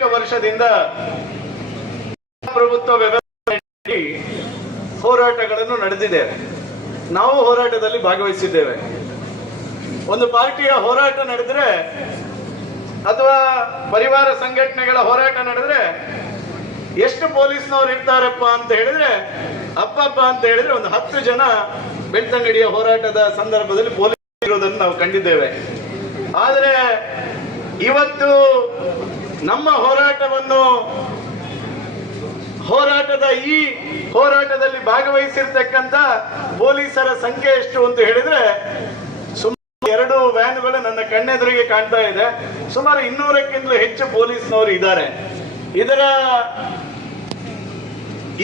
ಅನೇಕ ವರ್ಷದಿಂದ ಪ್ರಭುತ್ವ ವ್ಯವಸ್ಥೆ ಹೋರಾಟಗಳನ್ನು ನಡೆದಿದೆ. ನಾವು ಹೋರಾಟದಲ್ಲಿ ಭಾಗವಹಿಸಿದ್ದೇವೆ. ಒಂದು ಪಾರ್ಟಿಯ ಹೋರಾಟ ನಡೆದ್ರೆ ಅಥವಾ ಪರಿವಾರ ಸಂಘಟನೆಗಳ ಹೋರಾಟ ನಡೆದ್ರೆ ಎಷ್ಟು ಪೊಲೀಸ್ನವ್ರು ಇರ್ತಾರಪ್ಪ ಅಂತ ಹೇಳಿದ್ರೆ ಅಪ್ಪಪ್ಪ ಅಂತ ಹೇಳಿದ್ರೆ ಒಂದು 10 ಜನ ಬೆಳ್ತಂಗಡಿಯ ಹೋರಾಟದ ಸಂದರ್ಭದಲ್ಲಿ ಪೊಲೀಸ್ ಇರೋದನ್ನು ನಾವು ಕಂಡಿದ್ದೇವೆ. ಆದರೆ ಇವತ್ತು ನಮ್ಮ ಈ ಹೋರಾಟದಲ್ಲಿ ಭಾಗವಹಿಸಿರ್ತಕ್ಕಂಥ ಪೊಲೀಸರ ಸಂಖ್ಯೆ ಎಷ್ಟು ಅಂತ ಹೇಳಿದ್ರೆ ಸುಮಾರು 2 ವ್ಯಾನ್ಗಳು ನನ್ನ ಕಣ್ಣೆದುರಿಗೆ ಕಾಣ್ತಾ ಇದೆ. ಸುಮಾರು 200ಕ್ಕಿಂತಲೂ ಹೆಚ್ಚು ಪೊಲೀಸ್ನವರು ಇದ್ದಾರೆ. ಇದರ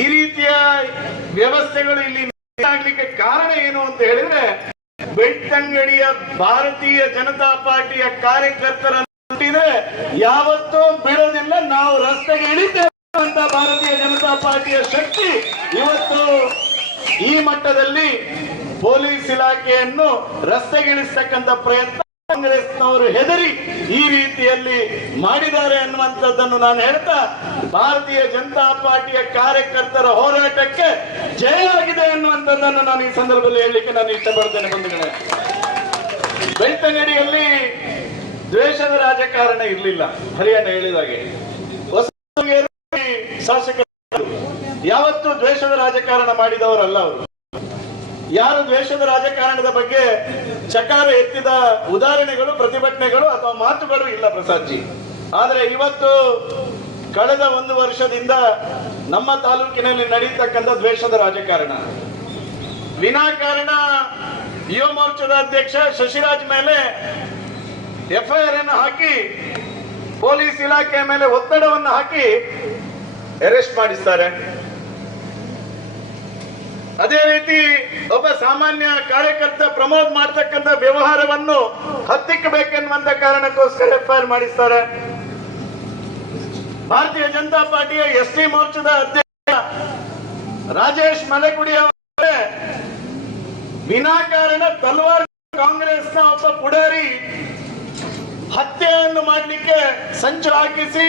ಈ ರೀತಿಯ ವ್ಯವಸ್ಥೆಗಳು ಇಲ್ಲಿ ಆಗಲಿಕ್ಕೆ ಕಾರಣ ಏನು ಅಂತ ಹೇಳಿದ್ರೆ ಬೆಳ್ತಂಗಡಿಯ ಭಾರತೀಯ ಜನತಾ ಪಾರ್ಟಿಯ ಕಾರ್ಯಕರ್ತರನ್ನು ಯಾವತ್ತೂ ಬಿಡೋದಿಲ್ಲ, ನಾವು ರಸ್ತೆಗೆ ಇಳಿತೇವೆ ಅಂತ ಭಾರತೀಯ ಜನತಾ ಪಾರ್ಟಿಯ ಶಕ್ತಿ ಇವತ್ತು ಈ ಮಟ್ಟದಲ್ಲಿ ಪೊಲೀಸ್ ಇಲಾಖೆಯನ್ನು ರಸ್ತೆಗಿಳಿಸ್ತಕ್ಕಂಥ ಪ್ರಯತ್ನ ಕಾಂಗ್ರೆಸ್ನವರು ಹೆದರಿ ಈ ರೀತಿಯಲ್ಲಿ ಮಾಡಿದ್ದಾರೆ ಅನ್ನುವಂಥದ್ದನ್ನು ನಾನು ಹೇಳ್ತಾ ಭಾರತೀಯ ಜನತಾ ಪಾರ್ಟಿಯ ಕಾರ್ಯಕರ್ತರ ಹೋರಾಟಕ್ಕೆ ಜಯ ಆಗಿದೆ ಅನ್ನುವಂಥದ್ದನ್ನು ನಾನು ಈ ಸಂದರ್ಭದಲ್ಲಿ ಹೇಳಲಿಕ್ಕೆ ನಾನು ಇಷ್ಟಪಡ್ತೇನೆ. ಬಂಧುಗಳೇ, ಬೆಳ್ತಂಗಡಿಯಲ್ಲಿ ದ್ವೇಷದ ರಾಜಕಾರಣ ಇರಲಿಲ್ಲ. ಹರಿಯಾಣ ಹೇಳಿದಾಗೆ ಶಾಸಕರು ಯಾವತ್ತೂ ದ್ವೇಷದ ರಾಜಕಾರಣ ಮಾಡಿದವರಲ್ಲ. ಅವರು ಯಾರು ದ್ವೇಷದ ರಾಜಕಾರಣದ ಬಗ್ಗೆ ಚಕಾರ ಎತ್ತಿದ ಉದಾಹರಣೆಗಳು, ಪ್ರತಿಭಟನೆಗಳು ಅಥವಾ ಮಾತುಗಳು ಇಲ್ಲ ಪ್ರಸಾದ್ಜಿ. ಆದರೆ ಇವತ್ತು ಕಳೆದ 1 ವರ್ಷದಿಂದ ನಮ್ಮ ತಾಲೂಕಿನಲ್ಲಿ ನಡೀತಕ್ಕಂಥ ದ್ವೇಷದ ರಾಜಕಾರಣ ವಿನಾಕಾರಣ ಯುವ ಮೋರ್ಚಾದ ಅಧ್ಯಕ್ಷ ಶಶಿರಾಜ್ ಮೇಲೆ FIR ಅನ್ನು ಹಾಕಿ ಪೊಲೀಸ್ ಇಲಾಖೆಯ ಮೇಲೆ ಒತ್ತಡವನ್ನು ಹಾಕಿ ಅರೆಸ್ಟ್ ಮಾಡಿಸ್ತಾರೆ. ಅದೇ ರೀತಿ ಒಬ್ಬ ಸಾಮಾನ್ಯ ಕಾರ್ಯಕರ್ತ ಪ್ರಮೋದ್ ಮಾಡ್ತಕ್ಕಂಥ ವ್ಯವಹಾರವನ್ನು ಹತ್ತಿಕ್ಕಬೇಕೆನ್ನುವಂತ ಕಾರಣಕ್ಕೋಸ್ಕರ FIR ಮಾಡಿಸ್ತಾರೆ. ಭಾರತೀಯ ಜನತಾ ಪಾರ್ಟಿಯ ST ಮೋರ್ಚಾದ ಅಧ್ಯಕ್ಷ ರಾಜೇಶ್ ಮಲೆಗುಡಿ ಅವರೇ ವಿನಾಕಾರಣ ತಲವಾರ್ ಕಾಂಗ್ರೆಸ್ನ ಒಬ್ಬ ಪುಡಾರಿ ಹತ್ಯೆಯನ್ನು ಮಾಡಲಿಕ್ಕೆ ಸಂಚು ಹಾಕಿಸಿ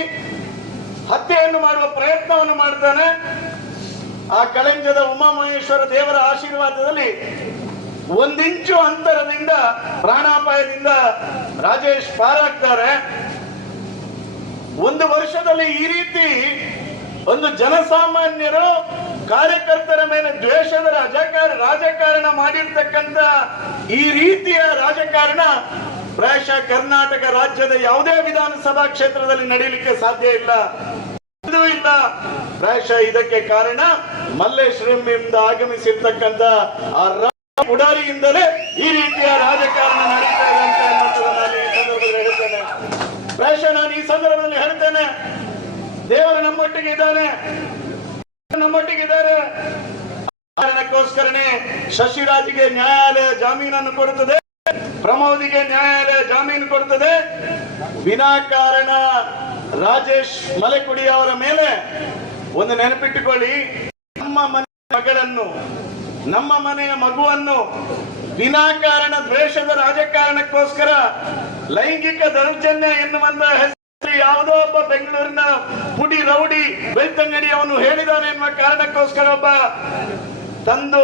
ಹತ್ಯೆಯನ್ನು ಮಾಡುವ ಪ್ರಯತ್ನವನ್ನು ಮಾಡ್ತಾನೆ. ಆ ಕಳಂಜದ ಉಮಾಮಹೇಶ್ವರ ದೇವರ ಆಶೀರ್ವಾದದಲ್ಲಿ 1 ಇಂಚು ಅಂತರದಿಂದ ಪ್ರಾಣಾಪಾಯದಿಂದ ರಾಜೇಶ್ ಪಾರಾಗ್ತಾರೆ. 1 ವರ್ಷದಲ್ಲಿ ಈ ರೀತಿ ಒಂದು ಜನಸಾಮಾನ್ಯರು ಕಾರ್ಯಕರ್ತರ ಮೇಲೆ ದ್ವೇಷದ ರಾಜಕಾರಣ ಮಾಡಿರ್ತಕ್ಕಂಥ ಈ ರೀತಿಯ ರಾಜಕಾರಣ ಪ್ರಾಯಶಃ ಕರ್ನಾಟಕ ರಾಜ್ಯದ ಯಾವುದೇ ವಿಧಾನಸಭಾ ಕ್ಷೇತ್ರದಲ್ಲಿ ನಡೆಯಲಿಕ್ಕೆ ಸಾಧ್ಯ ಇಲ್ಲ. ಪ್ರಾಯಶಃ ಇದಕ್ಕೆ ಕಾರಣ ಮಲ್ಲೇಶ್ವರಂನಿಂದ ಆಗಮಿಸಿರ್ತಕ್ಕಂಥ ಆ ಪುಡಾರಿಯಿಂದಲೇ ಈ ರೀತಿಯ ರಾಜಕಾರಣ ನಡೀತಾ ಇದೆ ಅಂತ ನಾನು ಈ ಸಂದರ್ಭದಲ್ಲಿ ಹೇಳ್ತೇನೆ. ಪ್ರಾಯಶಃ ನಾನು ಈ ಸಂದರ್ಭದಲ್ಲಿ ಹೇಳ್ತೇನೆ, ದೇವರು ನಮ್ಮೊಟ್ಟಿಗಿದ್ದಾರೆ. ಕಾರಣಕ್ಕೋಸ್ಕರನೇ ಶಶಿರಾಜ್ಗೆ ನ್ಯಾಯಾಲಯ ಜಾಮೀನನ್ನು ಕೊಡುತ್ತದೆ, ಪ್ರಮೋದಿಗೆ ನ್ಯಾಯಾಲಯ ಜಾಮೀನು ಕೊಡುತ್ತದೆ. ವಿನಾಕಾರಣ ರಾಜೇಶ್ ಮಲೆಕುಡಿ ಅವರ ಮೇಲೆ ಒಂದು ನೆನಪಿಟ್ಟುಕೊಳ್ಳಿ, ನಮ್ಮ ಮನೆಯ ಮಗಳನ್ನು, ನಮ್ಮ ಮನೆಯ ಮಗುವನ್ನು ವಿನಾಕಾರಣ ದ್ವೇಷದ ರಾಜಕಾರಣಕ್ಕೋಸ್ಕರ ಲೈಂಗಿಕ ದೌರ್ಜನ್ಯ ಎನ್ನುವಂತ ಹೆಸರು ಯಾವುದೋ ಒಬ್ಬ ಬೆಂಗಳೂರಿನ ಪುಡಿ ರೌಡಿ ಬೆಳ್ತಂಗಡಿ ಅವನು ಹೇಳಿದಾನೆ ಎನ್ನುವ ಕಾರಣಕ್ಕೋಸ್ಕರ ಒಬ್ಬ ತಂದು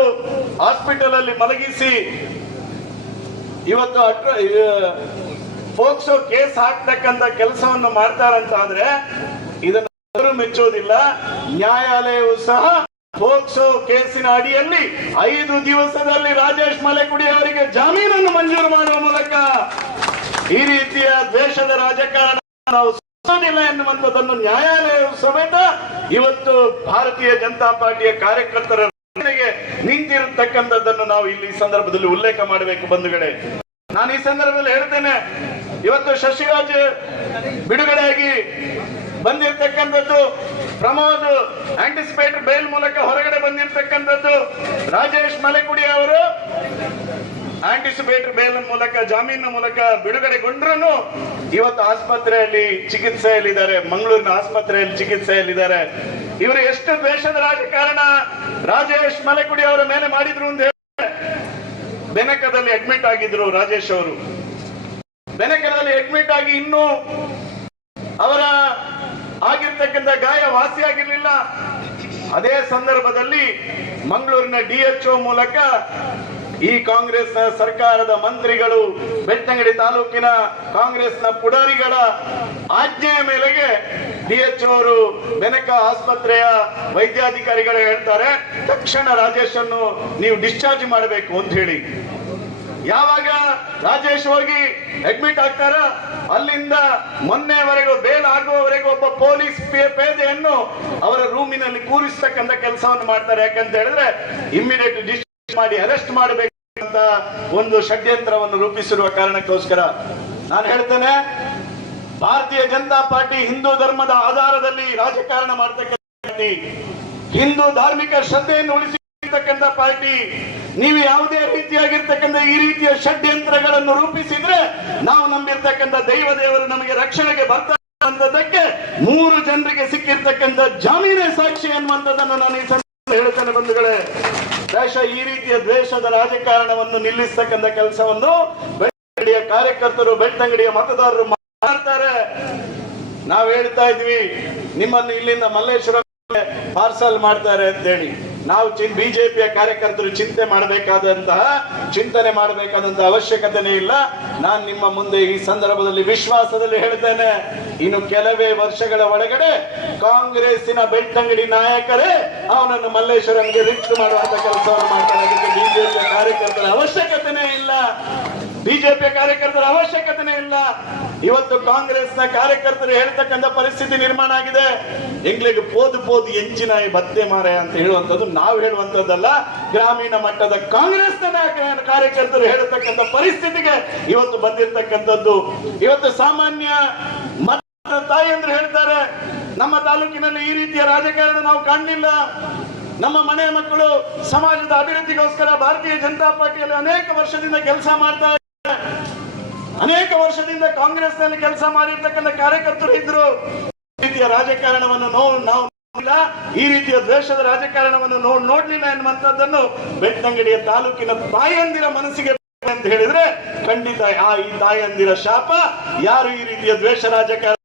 ಹಾಸ್ಪಿಟಲ್ ಅಲ್ಲಿ ಮಲಗಿಸಿ ಇವತ್ತು ಪೋಕ್ಸೋ ಕೇಸ್ ಹಾಕ್ತಕ್ಕಂಥ ಕೆಲಸವನ್ನು ಮಾಡ್ತಾರಂತ ಆದ್ರೆ ಇದನ್ನು ಮೆಚ್ಚೋದಿಲ್ಲ. ನ್ಯಾಯಾಲಯವು ಸಹ ಪೋಕ್ಸೋ ಕೇಸಿನ ಅಡಿಯಲ್ಲಿ 5 ದಿವಸದಲ್ಲಿ ರಾಜೇಶ್ ಮಲೆಕುಡಿ ಅವರಿಗೆ ಜಾಮೀನನ್ನು ಮಂಜೂರು ಮಾಡುವ ಮೂಲಕ ಈ ರೀತಿಯ ದ್ವೇಷದ ರಾಜಕಾರಣ ನಾವು ಸೋಲಿಲ್ಲ ಎನ್ನುವಂಥದ್ದನ್ನು ನ್ಯಾಯಾಲಯವು ಸಮೇತ ಇವತ್ತು ಭಾರತೀಯ ಜನತಾ ಪಾರ್ಟಿಯ ಕಾರ್ಯಕರ್ತರ ನಿಂತಿರತಕ್ಕಂಥದ್ದನ್ನು ನಾವು ಇಲ್ಲಿ ಸಂದರ್ಭದಲ್ಲಿ ಉಲ್ಲೇಖ ಮಾಡಬೇಕು. ಬಂಧುಗಳೇ, ನಾನು ಈ ಸಂದರ್ಭದಲ್ಲಿ ಹೇಳ್ತೇನೆ, ಇವತ್ತು ಶಶಿರಾಜ್ ಬಿಡುಗಡೆಯಾಗಿ ಬಂದಿರತಕ್ಕಂಥದ್ದು, ಪ್ರಮೋದ್ ಆಂಟಿಸಿಪೇಟರ್ ಬೇಲ್ ಮೂಲಕ ಹೊರಗಡೆ ಬಂದಿರತಕ್ಕಂಥದ್ದು, ರಾಜೇಶ್ ಮಲೆಕುಡಿ ಅವರು ಆಂಟಿಸಿಪೇಟರ್ ಬೇಲ್ ಮೂಲಕ ಜಾಮೀನಿನ ಮೂಲಕ ಬಿಡುಗಡೆಗೊಂಡ್ರು ಇವತ್ತು ಆಸ್ಪತ್ರೆಯಲ್ಲಿ ಚಿಕಿತ್ಸೆಯಲ್ಲಿದ್ದಾರೆ, ಮಂಗಳೂರಿನ ಆಸ್ಪತ್ರೆಯಲ್ಲಿ ಚಿಕಿತ್ಸೆಯಲ್ಲಿದ್ದಾರೆ. ಇವರು ಎಷ್ಟು ದ್ವೇಷದ ರಾಜಕಾರಣ ರಾಜೇಶ್ ಮಲೆಕುಡಿ ಅವರ ಮೇಲೆ ಮಾಡಿದ್ರು ಅಂತ ಹೇಳಿ ಬೆನಕದಲ್ಲಿ ಅಡ್ಮಿಟ್ ಆಗಿದ್ರು. ರಾಜೇಶ್ ಅವರು ಬೆನಕದಲ್ಲಿ ಅಡ್ಮಿಟ್ ಆಗಿ ಇನ್ನೂ ಅವರ ವಾಸಿಯಾಗಿರ್ಲಿಲ್ಲ. ಅದೇ ಸಂದರ್ಭದಲ್ಲಿ ಮಂಗಳೂರಿನ DHO ಮೂಲಕ ಈ ಕಾಂಗ್ರೆಸ್ನ ಸರ್ಕಾರದ ಮಂತ್ರಿಗಳು, ಬೆಳ್ತಂಗಡಿ ತಾಲೂಕಿನ ಕಾಂಗ್ರೆಸ್ನ ಪುಡಾರಿಗಳ ಆಜ್ಞೆಯ ಮೇರೆಗೆ DHO ಅವರು ಬೆನಕ ಆಸ್ಪತ್ರೆಯ ವೈದ್ಯಾಧಿಕಾರಿಗಳು ಹೇಳ್ತಾರೆ, ತಕ್ಷಣ ರಾಜೇಶ್ ಅನ್ನು ನೀವು ಡಿಸ್ಚಾರ್ಜ್ ಮಾಡಬೇಕು ಅಂತ ಹೇಳಿ. ಯಾವಾಗ ರಾಜೇಶ್ ಹೋಗಿ ಅಡ್ಮಿಟ್ ಆಗ್ತಾರ, ಅಲ್ಲಿಂದ ಮೊನ್ನೆವರೆಗೂ ಬೇಲ್ ಆಗುವವರೆಗೂ ಒಬ್ಬ ಪೊಲೀಸ್ ಪೇದೆಯನ್ನು ಅವರ ರೂಮಿನಲ್ಲಿ ಕೂರಿಸ್ತಕ್ಕಂಥ ಕೆಲಸವನ್ನು ಮಾಡ್ತಾರೆ. ಯಾಕಂತ ಹೇಳಿದ್ರೆ ಇಮ್ಮಿಡಿಯೇಟ್ ಡಿಸ್ಚಾರ್ಜ್ ಮಾಡಿ ಅರೆಸ್ಟ್ ಮಾಡಬೇಕು ಅಂತ ಒಂದು ಷಡ್ಯಂತ್ರವನ್ನು ರೂಪಿಸಿರುವ ಕಾರಣಕ್ಕೋಸ್ಕರ ನಾನು ಹೇಳ್ತೇನೆ, ಭಾರತೀಯ ಜನತಾ ಪಾರ್ಟಿ ಹಿಂದೂ ಧರ್ಮದ ಆಧಾರದಲ್ಲಿ ರಾಜಕಾರಣ ಮಾಡತಕ್ಕಂಥ ಪಾರ್ಟಿ, ಹಿಂದೂ ಧಾರ್ಮಿಕ ಶ್ರದ್ಧೆಯನ್ನು ಉಳಿಸಿರ್ತಕ್ಕಂಥ ಪಾರ್ಟಿ. ನೀವು ಯಾವುದೇ ರೀತಿಯಾಗಿರ್ತಕ್ಕಂಥ ಈ ರೀತಿಯ ಷಡ್ಯಂತ್ರಗಳನ್ನು ರೂಪಿಸಿದ್ರೆ ನಾವು ನಂಬಿರ್ತಕ್ಕಂಥ ದೇವರು ನಮಗೆ ರಕ್ಷಣೆಗೆ ಬರ್ತಾರೆ ಅನ್ನೋದಕ್ಕೆ 3 ಜನರಿಗೆ ಸಿಕ್ಕಿರ್ತಕ್ಕಂಥ ಜಾಮೀನೇ ಸಾಕ್ಷಿ ಅನ್ನುವಂಥದ್ದನ್ನು ನಾನು ಈ ಸಂದರ್ಭದಲ್ಲಿ ಹೇಳ್ತೇನೆ. ಬಂಧುಗಳೇ, ಈ ರೀತಿಯ ದ್ವೇಷದ ರಾಜಕಾರಣವನ್ನು ನಿಲ್ಲಿಸತಕ್ಕಂಥ ಕೆಲಸವನ್ನು ಬೆಳ್ತಂಗಡಿಯ ಕಾರ್ಯಕರ್ತರು, ಬೆಳ್ತಂಗಡಿಯ ಮತದಾರರು ಮಾಡ್ತಾರೆ. ನಾವು ಹೇಳ್ತಾ ಇದ್ವಿ, ನಿಮ್ಮನ್ನು ಇಲ್ಲಿಂದ ಮಲ್ಲೇಶ್ವರ ಪಾರ್ಸಲ್ ಮಾಡ್ತಾರೆ ಅಂತ ಹೇಳಿ. ನಾವು ಬಿಜೆಪಿಯ ಕಾರ್ಯಕರ್ತರು ಚಿಂತನೆ ಮಾಡಬೇಕಾದಂತಹ ಅವಶ್ಯಕತೆನೇ ಇಲ್ಲ. ನಾನು ನಿಮ್ಮ ಮುಂದೆ ಈ ಸಂದರ್ಭದಲ್ಲಿ ವಿಶ್ವಾಸದಲ್ಲಿ ಹೇಳ್ತೇನೆ, ಇನ್ನು ಕೆಲವೇ ವರ್ಷಗಳ ಒಳಗಡೆ ಕಾಂಗ್ರೆಸ್ಸಿನ ಬೆಳ್ತಂಗಡಿ ನಾಯಕರೇ ಅವನನ್ನು ಮಲ್ಲೇಶ್ವರಂಗೆ ರಿಕ್ಟ್ ಮಾಡುವಂತ ಕೆಲಸವನ್ನು ಮಾಡ್ತಾರೆ. ಅದಕ್ಕೆ ಬಿಜೆಪಿಯ ಕಾರ್ಯಕರ್ತರ ಅವಶ್ಯಕತೆನೇ ಇಲ್ಲ, ಬಿಜೆಪಿ ಕಾರ್ಯಕರ್ತರ ಅವಶ್ಯಕತೆನೇ ಇಲ್ಲ. ಇವತ್ತು ಕಾಂಗ್ರೆಸ್ನ ಕಾರ್ಯಕರ್ತರು ಹೇಳ್ತಕ್ಕಂಥ ಪರಿಸ್ಥಿತಿ ನಿರ್ಮಾಣ ಆಗಿದೆ. ಎಂಗ್ಲಿಗೆ ಪೋದು ಎಂಚಿನ ಬತ್ತೆ ಮಾರೆ ಅಂತ ಹೇಳುವಂಥದ್ದು ನಾವು ಹೇಳುವಂಥದ್ದಲ್ಲ, ಗ್ರಾಮೀಣ ಮಟ್ಟದ ಕಾಂಗ್ರೆಸ್ನ ಕಾರ್ಯಕರ್ತರು ಹೇಳತಕ್ಕಂಥ ಪರಿಸ್ಥಿತಿಗೆ ಇವತ್ತು ಬಂದಿರತಕ್ಕಂಥದ್ದು. ಇವತ್ತು ಸಾಮಾನ್ಯ ತಾಯಿಯಂದ್ರು ಹೇಳ್ತಾರೆ, ನಮ್ಮ ತಾಲೂಕಿನಲ್ಲಿ ಈ ರೀತಿಯ ರಾಜಕಾರಣ ನಾವು ಕಾಣಲಿಲ್ಲ. ನಮ್ಮ ಮನೆಯ ಮಕ್ಕಳು ಸಮಾಜದ ಅಭಿವೃದ್ಧಿಗೋಸ್ಕರ ಭಾರತೀಯ ಜನತಾ ಪಾರ್ಟಿಯಲ್ಲಿ ಅನೇಕ ವರ್ಷದಿಂದ ಕೆಲಸ ಮಾಡ್ತಾ ಇದ್ದಾರೆ. ಅನೇಕ ವರ್ಷದಿಂದ ಕಾಂಗ್ರೆಸ್ನಲ್ಲಿ ಕೆಲಸ ಮಾಡಿರ್ತಕ್ಕಂಥ ಕಾರ್ಯಕರ್ತರು ಇದ್ರು. ಈ ರೀತಿಯ ರಾಜಕಾರಣವನ್ನು ನಾವು ಈ ರೀತಿಯ ದ್ವೇಷದ ರಾಜಕಾರಣವನ್ನು ನೋಡ್ಲಿಲ್ಲ ಎನ್ನುವಂಥದ್ದನ್ನು ಬೆಳ್ತಂಗಡಿಯ ತಾಲೂಕಿನ ತಾಯಂದಿರ ಮನಸ್ಸಿಗೆ ಅಂತ ಹೇಳಿದ್ರೆ ಖಂಡಿತ ಈ ತಾಯಂದಿರ ಶಾಪ ಯಾರು ಈ ರೀತಿಯ ದ್ವೇಷ ರಾಜಕಾರಣ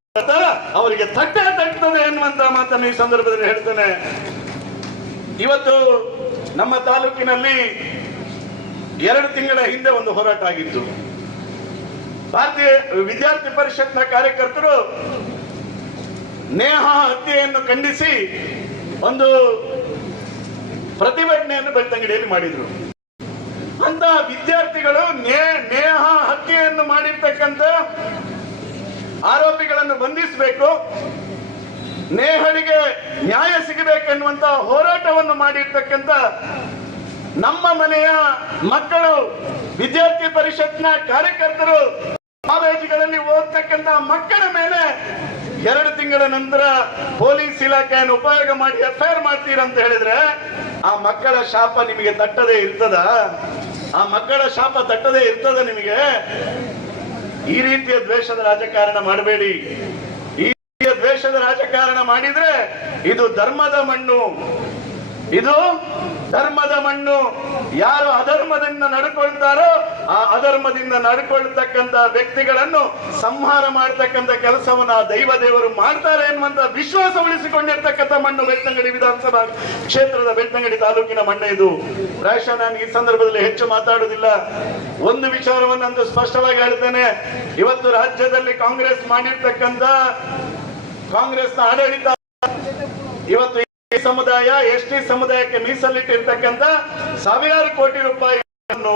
ಅವರಿಗೆ ತಟ್ಟದೆ ಎನ್ನುವಂತ ಮಾತನ್ನು ಈ ಸಂದರ್ಭದಲ್ಲಿ ಹೇಳ್ತೇನೆ. ಇವತ್ತು ನಮ್ಮ ತಾಲೂಕಿನಲ್ಲಿ 2 ತಿಂಗಳ ಹಿಂದೆ ಒಂದು ಹೋರಾಟ ಆಗಿತ್ತು. ಭಾರತೀಯ ವಿದ್ಯಾರ್ಥಿ ಪರಿಷತ್ನ ಕಾರ್ಯಕರ್ತರು ನೇಹಾ ಹತ್ಯೆಯನ್ನು ಖಂಡಿಸಿ ಒಂದು ಪ್ರತಿಭಟನೆಯನ್ನು ಬೆಳ್ತಂಗಡಿಯಲ್ಲಿ ಮಾಡಿದ್ರು. ಅಂತ ವಿದ್ಯಾರ್ಥಿಗಳು ನೇಹಾ ಹತ್ಯೆಯನ್ನು ಮಾಡಿರ್ತಕ್ಕಂಥ ಆರೋಪಿಗಳನ್ನು ಬಂಧಿಸಬೇಕು, ನೇಹಳಿಗೆ ನ್ಯಾಯ ಸಿಗಬೇಕೆನ್ನುವಂತ ಹೋರಾಟವನ್ನು ಮಾಡಿರ್ತಕ್ಕಂಥ ನಮ್ಮ ಮನೆಯ ಮಕ್ಕಳು, ವಿದ್ಯಾರ್ಥಿ ಪರಿಷತ್ನ ಕಾರ್ಯಕರ್ತರು, ಕಾಲೇಜುಗಳಲ್ಲಿ ಓದ್ತಕ್ಕಂಥ ಮಕ್ಕಳ ಮೇಲೆ 2 ತಿಂಗಳ ನಂತರ ಪೊಲೀಸ್ ಇಲಾಖೆಯನ್ನು ಉಪಯೋಗ ಮಾಡಿ FIR ಮಾಡ್ತೀರಂತ ಹೇಳಿದ್ರೆ ಆ ಮಕ್ಕಳ ಶಾಪ ನಿಮಗೆ ತಟ್ಟದೆ ಇರ್ತದ? ಆ ಮಕ್ಕಳ ಶಾಪ ತಟ್ಟದೆ ಇರ್ತದ ನಿಮಗೆ? ಈ ರೀತಿಯ ದ್ವೇಷದ ರಾಜಕಾರಣ ಮಾಡಬೇಡಿ. ಈ ರೀತಿಯ ದ್ವೇಷದ ರಾಜಕಾರಣ ಮಾಡಿದ್ರೆ ಇದು ಧರ್ಮದ ಮಣ್ಣು, ಇದು ಧರ್ಮದ ಮಣ್ಣು. ಯಾರು ಅಧರ್ಮದಿಂದ ನಡ್ಕೊಳ್ತಾರೋ ಆ ಅಧರ್ಮದಿಂದ ನಡ್ಕೊಳ್ತಕ್ಕಂಥ ವ್ಯಕ್ತಿಗಳನ್ನು ಸಂಹಾರ ಮಾಡತಕ್ಕಂಥ ಕೆಲಸವನ್ನು ಆ ದೇವರು ಮಾಡ್ತಾರೆ ಎನ್ನುವಂತ ವಿಶ್ವಾಸ ಉಳಿಸಿಕೊಂಡಿರ್ತಕ್ಕಂಥ ಮಣ್ಣು ಬೆಳ್ತಂಗಡಿ ವಿಧಾನಸಭಾ ಕ್ಷೇತ್ರದ ಬೆಳ್ತಂಗಡಿ ತಾಲೂಕಿನ ಮಣ್ಣು ಇದು. ಪ್ರಾಯಶಃ ನಾನು ಈ ಸಂದರ್ಭದಲ್ಲಿ ಹೆಚ್ಚು ಮಾತಾಡುವುದಿಲ್ಲ. ಒಂದು ವಿಚಾರವನ್ನಂತೂ ಸ್ಪಷ್ಟವಾಗಿ ಹೇಳ್ತೇನೆ, ಇವತ್ತು ರಾಜ್ಯದಲ್ಲಿ ಕಾಂಗ್ರೆಸ್ ಮಾಡಿರ್ತಕ್ಕಂಥ ಕಾಂಗ್ರೆಸ್ನ ಆಡಳಿತ ಇವತ್ತು ಸಮುದಾಯ ST ಸಮುದಾಯಕ್ಕೆ ಮೀಸಲಿಟ್ಟಿರ್ತಕ್ಕಂಥ ಸಾವಿರಾರು ಕೋಟಿ ರೂಪಾಯಿಗಳನ್ನು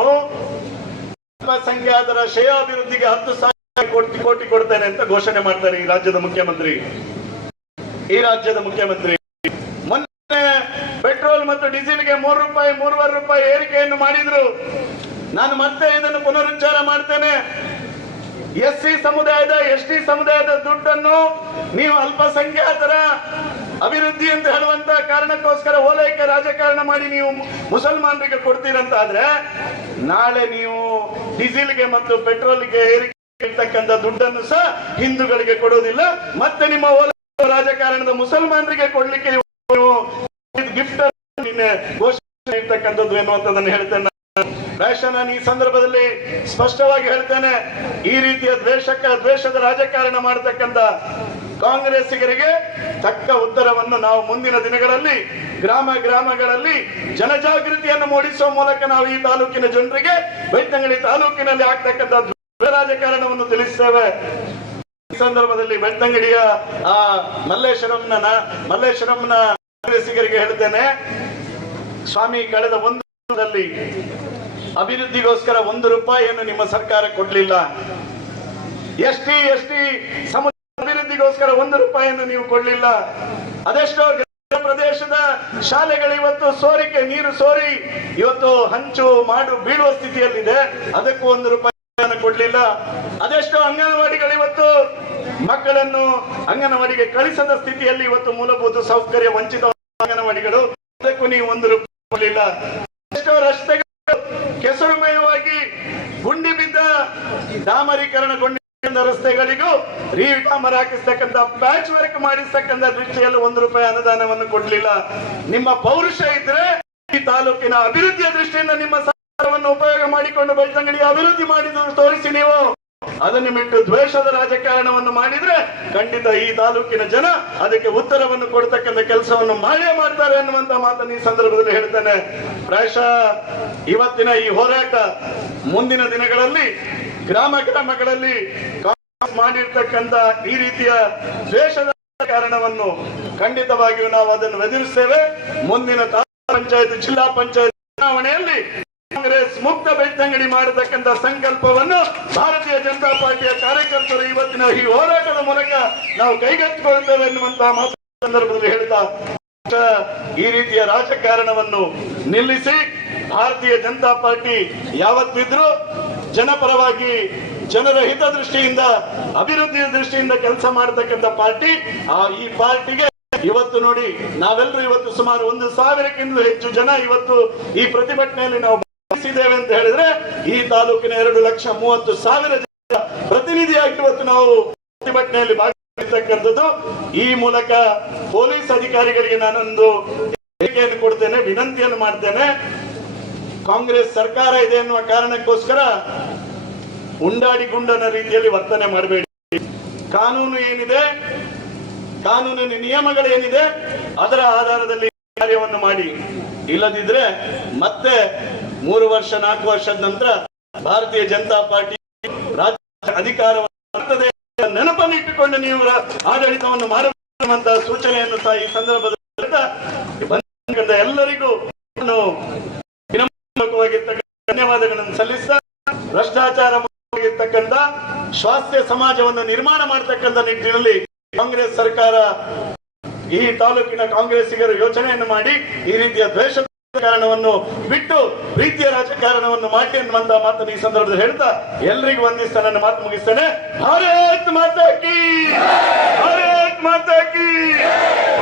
ಅಲ್ಪಸಂಖ್ಯಾತರ ಶ್ರೇಯಾಭಿವೃದ್ಧಿಗೆ 10,000 ಕೋಟಿ ಕೊಡ್ತೇನೆ ಅಂತ ಘೋಷಣೆ ಮಾಡ್ತಾರೆ ಈ ರಾಜ್ಯದ ಮುಖ್ಯಮಂತ್ರಿ. ಮೊನ್ನೆ ಪೆಟ್ರೋಲ್ ಮತ್ತು ಡೀಸೆಲ್ಗೆ ₹3, ₹3.5 ಏರಿಕೆಯನ್ನು ಮಾಡಿದ್ರು. ನಾನು ಮತ್ತೆ ಇದನ್ನು ಪುನರುಚ್ಚಾರ ಮಾಡ್ತೇನೆ. SC ಸಮುದಾಯದ ST ಸಮುದಾಯದ ದುಡ್ಡನ್ನು ನೀವು ಅಲ್ಪಸಂಖ್ಯಾತರ ಅಭಿವೃದ್ಧಿ ಅಂತ ಹೇಳುವಂತ ಕಾರಣಕ್ಕೋಸ್ಕರ ಓಲೈಕೆ ರಾಜಕಾರಣ ಮಾಡಿ ನೀವು ಮುಸಲ್ಮಾನರಿಗೆ ಕೊಡ್ತೀರಂತ ಆದ್ರೆ, ನಾಳೆ ನೀವು ಡೀಸೆಲ್ಗೆ ಮತ್ತು ಪೆಟ್ರೋಲ್ಗೆ ಏರಿಕೆ ಇರ್ತಕ್ಕಂಥ ದುಡ್ಡನ್ನು ಸಹ ಹಿಂದೂಗಳಿಗೆ ಕೊಡುವುದಿಲ್ಲ. ಮತ್ತೆ ನಿಮ್ಮ ಓಲೈಕೆ ರಾಜಕಾರಣದ ಮುಸಲ್ಮಾನರಿಗೆ ಕೊಡ್ಲಿಕ್ಕೆ ಗಿಫ್ಟ್ ಘೋಷಣೆ ಇರ್ತಕ್ಕಂಥದ್ದು ಎನ್ನುವಂಥದ್ದನ್ನು ಹೇಳ್ತೇನೆ. ನಾನು ಈ ಸಂದರ್ಭದಲ್ಲಿ ಸ್ಪಷ್ಟವಾಗಿ ಹೇಳ್ತೇನೆ, ಈ ರೀತಿಯ ದ್ವೇಷದ ರಾಜಕಾರಣ ಮಾಡತಕ್ಕಂಥ ಕಾಂಗ್ರೆಸ್ಸಿಗರಿಗೆ ತಕ್ಕ ಉತ್ತರವನ್ನು ನಾವು ಮುಂದಿನ ದಿನಗಳಲ್ಲಿ ಗ್ರಾಮಗಳಲ್ಲಿ ಜನಜಾಗೃತಿಯನ್ನು ಮೂಡಿಸುವ ಮೂಲಕ ನಾವು ಈ ತಾಲೂಕಿನ ಜನರಿಗೆ ಬೆಳ್ತಂಗಡಿ ತಾಲೂಕಿನಲ್ಲಿ ಆಗ್ತಕ್ಕಂಥ ರಾಜಕಾರಣವನ್ನು ತಿಳಿಸ್ತೇವೆ. ಈ ಸಂದರ್ಭದಲ್ಲಿ ಬೆಳ್ತಂಗಡಿಯ ಮಲ್ಲೇಶ್ವರಂನ ಕಾಂಗ್ರೆಸ್ಸಿಗರಿಗೆ ಹೇಳ್ತೇನೆ, ಸ್ವಾಮಿ, ಕಳೆದ ಒಂದು ವರ್ಷದಲ್ಲಿ ಅಭಿವೃದ್ಧಿಗೋಸ್ಕರ 1 ರೂಪಾಯಿಯನ್ನು ನಿಮ್ಮ ಸರ್ಕಾರ ಕೊಡ್ಲಿಲ್ಲ. ಎಸ್ಟಿ ಸಮುದಾಯ ಅಭಿವೃದ್ಧಿಗೋಸ್ಕರ 1 ರೂಪಾಯಿಯನ್ನು ನೀವು ಕೊಡ್ಲಿಲ್ಲ. ಅದೆಷ್ಟೋ ಗ್ರಾಮ ಪ್ರದೇಶದ ಶಾಲೆಗಳು ಇವತ್ತು ನೀರು ಸೋರಿ ಇವತ್ತು ಹಂಚು ಬೀಳುವ ಸ್ಥಿತಿಯಲ್ಲಿದೆ. ಅದಕ್ಕೂ 1 ರೂಪಾಯಿಯನ್ನು ಕೊಡ್ಲಿಲ್ಲ. ಅದೆಷ್ಟೋ ಅಂಗನವಾಡಿಗಳು ಇವತ್ತು ಮಕ್ಕಳನ್ನು ಅಂಗನವಾಡಿಗೆ ಕಳಿಸದ ಸ್ಥಿತಿಯಲ್ಲಿ ಇವತ್ತು ಮೂಲಭೂತ ಸೌಕರ್ಯ ವಂಚಿತ ಅಂಗನವಾಡಿಗಳು, ಅದಕ್ಕೂ ನೀವು 1 ರೂಪಾಯಿ ಕೊಡಲಿಲ್ಲ. ಎಷ್ಟೋ ರಸ್ತೆಗಳು ಕೆಸರುಮಯವಾಗಿ ಗುಂಡಿ ಬಿದ್ದ ಡಾಮರೀಕರಣಗೊಂಡ ರಸ್ತೆಗಳಿಗೂ ರೀಡಾಮರ್ ಹಾಕಿಸ್ತಕ್ಕಂಥ ಪ್ಯಾಚ್ ವರ್ಕ್ ಮಾಡಿಸ್ತಕ್ಕಂಥ ದೃಷ್ಟಿಯಲ್ಲಿ 1 ರೂಪಾಯಿ ಅನುದಾನವನ್ನು ಕೊಡ್ಲಿಲ್ಲ. ನಿಮ್ಮ ಪೌರುಷ ಇದ್ರೆ ಈ ತಾಲೂಕಿನ ಅಭಿವೃದ್ಧಿಯ ದೃಷ್ಟಿಯಿಂದ ನಿಮ್ಮ ಸರ್ಕಾರವನ್ನು ಉಪಯೋಗ ಮಾಡಿಕೊಂಡು ಬೆಳ್ತಂಗಡಿಯ ಅಭಿವೃದ್ಧಿ ಮಾಡಿದ್ರು ತೋರಿಸಿ. ನೀವು ಅದನ್ನು ಬಿಟ್ಟು ದ್ವೇಷದ ರಾಜಕಾರಣವನ್ನು ಮಾಡಿದ್ರೆ ಖಂಡಿತ ಈ ತಾಲೂಕಿನ ಜನ ಅದಕ್ಕೆ ಉತ್ತರವನ್ನು ಕೊಡ್ತಕ್ಕಂಥ ಕೆಲಸವನ್ನು ಮಾಡ್ತಾರೆ ಅನ್ನುವಂತ ಮಾತನ್ನು ಈ ಸಂದರ್ಭದಲ್ಲಿ ಹೇಳ್ತೇನೆ. ಪ್ರಾಯಶಃ ಇವತ್ತಿನ ಈ ಹೋರಾಟ ಮುಂದಿನ ದಿನಗಳಲ್ಲಿ ಗ್ರಾಮಗಳಲ್ಲಿ ಕಾಂಗ್ರೆಸ್ ಮಾಡಿರ್ತಕ್ಕಂಥ ಈ ರೀತಿಯ ದ್ವೇಷದ ಕಾರಣವನ್ನು ಖಂಡಿತವಾಗಿಯೂ ನಾವು ಅದನ್ನು ಎದುರಿಸ್ತೇವೆ. ಮುಂದಿನ ತಾಲೂಕು ಪಂಚಾಯತ್ ಜಿಲ್ಲಾ ಪಂಚಾಯತ್ ಚುನಾವಣೆಯಲ್ಲಿ ಕಾಂಗ್ರೆಸ್ ಮುಕ್ತ ಬೆಳ್ತಂಗಡಿ ಮಾಡತಕ್ಕಂಥ ಸಂಕಲ್ಪವನ್ನು ಭಾರತೀಯ ಜನತಾ ಪಾರ್ಟಿಯ ಕಾರ್ಯಕರ್ತರು ಇವತ್ತಿನ ಈ ಹೋರಾಟದ ಮೂಲಕ ನಾವು ಕೈಗೆತ್ತಿಕೊಳ್ಳುತ್ತೇವೆ ಎನ್ನುವಂತಹ ಮಾತು ಸಂದರ್ಭದಲ್ಲಿ ಹೇಳ್ತಾ, ಈ ರೀತಿಯ ರಾಜಕಾರಣವನ್ನು ನಿಲ್ಲಿಸಿ ಭಾರತೀಯ ಜನತಾ ಪಾರ್ಟಿ ಯಾವತ್ತಿದ್ರೂ ಜನಪರವಾಗಿ ಜನರ ಹಿತದೃಷ್ಟಿಯಿಂದ ಅಭಿವೃದ್ಧಿಯ ದೃಷ್ಟಿಯಿಂದ ಕೆಲಸ ಮಾಡತಕ್ಕಂಥ ಪಾರ್ಟಿ. ಈ ಪಾರ್ಟಿಗೆ ಇವತ್ತು ನೋಡಿ, ನಾವೆಲ್ಲರೂ ಇವತ್ತು ಸುಮಾರು 1,000ಕ್ಕಿಂತಲೂ ಹೆಚ್ಚು ಜನ ಇವತ್ತು ಈ ಪ್ರತಿಭಟನೆಯಲ್ಲಿ ನಾವು ಭಾಗವಹಿಸಿದ್ದೇವೆ ಅಂತ ಹೇಳಿದ್ರೆ, ಈ ತಾಲೂಕಿನ 2,30,000 ಜನ ಪ್ರತಿನಿಧಿಯಾಗಿ ಇವತ್ತು ನಾವು ಪ್ರತಿಭಟನೆಯಲ್ಲಿ ಭಾಗವಹಿಸತಕ್ಕಂಥದ್ದು. ಈ ಮೂಲಕ ಪೊಲೀಸ್ ಅಧಿಕಾರಿಗಳಿಗೆ ನಾನೊಂದು ಹೇಳಿಕೆಯನ್ನು ಕೊಡ್ತೇನೆ, ವಿನಂತಿಯನ್ನು ಮಾಡ್ತೇನೆ. ಕಾಂಗ್ರೆಸ್ ಸರ್ಕಾರ ಇದೆ ಎನ್ನುವ ಕಾರಣಕ್ಕೋಸ್ಕರ ಉಂಡಾಡಿ ಗುಂಡನ ರೀತಿಯಲ್ಲಿ ವರ್ತನೆ ಮಾಡಬೇಡಿ. ಕಾನೂನು ಏನಿದೆ, ಕಾನೂನಿನ ನಿಯಮಗಳೇನಿದೆ ಅದರ ಆಧಾರದಲ್ಲಿ ಕಾರ್ಯವನ್ನು ಮಾಡಿ. ಇಲ್ಲದಿದ್ರೆ ಮತ್ತೆ 3 ವರ್ಷ 4 ವರ್ಷದ ನಂತರ ಭಾರತೀಯ ಜನತಾ ಪಾರ್ಟಿ ರಾಜ್ಯ ಅಧಿಕಾರವನ್ನು ನೆನಪನ್ನು ಇಟ್ಟುಕೊಂಡು ನೀವು ಆಡಳಿತವನ್ನು ಮಾಡುವಂತಹ ಸೂಚನೆಯನ್ನು ಸಹ ಈ ಸಂದರ್ಭದಲ್ಲಿ ಎಲ್ಲರಿಗೂ ಧನ್ಯವಾದಗಳನ್ನು ಸಲ್ಲಿಸ್ತಾ, ಭ್ರಷ್ಟಾಚಾರ ಮುಕ್ತವಾಗಿರ್ತಕ್ಕಂಥ ಸ್ವಾಸ್ಥ್ಯ ಸಮಾಜವನ್ನು ನಿರ್ಮಾಣ ಮಾಡತಕ್ಕಂಥ ನಿಟ್ಟಿನಲ್ಲಿ ಕಾಂಗ್ರೆಸ್ ಸರ್ಕಾರ ಈ ತಾಲೂಕಿನ ಕಾಂಗ್ರೆಸ್ಸಿಗರು ಯೋಚನೆಯನ್ನು ಮಾಡಿ ಈ ರೀತಿಯ ದ್ವೇಷ ರಾಜಕಾರಣವನ್ನು ಬಿಟ್ಟು ಪ್ರೀತಿಯ ರಾಜಕಾರಣವನ್ನು ಮಾಡಿ ಅನ್ನುವಂತಹ ಮಾತನ್ನು ಈ ಸಂದರ್ಭದಲ್ಲಿ ಹೇಳ್ತಾ ಎಲ್ಲರಿಗೂ ವಂದಿಸ್ತಾ ನನ್ನ ಮಾತು ಮುಗಿಸ್ತೇನೆ. ಭಾರತ್ ಮಾತಾ ಕೀ, ಭಾರತ್ ಮಾತಾ ಕೀ,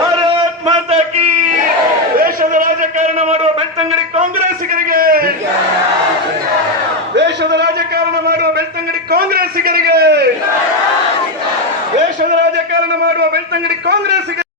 ಭಾರತ್ ಮಾತಾ ಕೀ. ದೇಶದ ರಾಜಕಾರಣ ಮಾಡುವ ಬೆಳ್ತಂಗಡಿ ಕಾಂಗ್ರೆಸ್ಸಿಗರಿಗೆ, ದೇಶದ ರಾಜಕಾರಣ ಮಾಡುವ ಬೆಳ್ತಂಗಡಿ ಕಾಂಗ್ರೆಸ್ಸಿಗರಿಗೆ, ದೇಶದ ರಾಜಕಾರಣ ಮಾಡುವ ಬೆಳ್ತಂಗಡಿ ಕಾಂಗ್ರೆಸ್ಸಿಗರಿಗೆ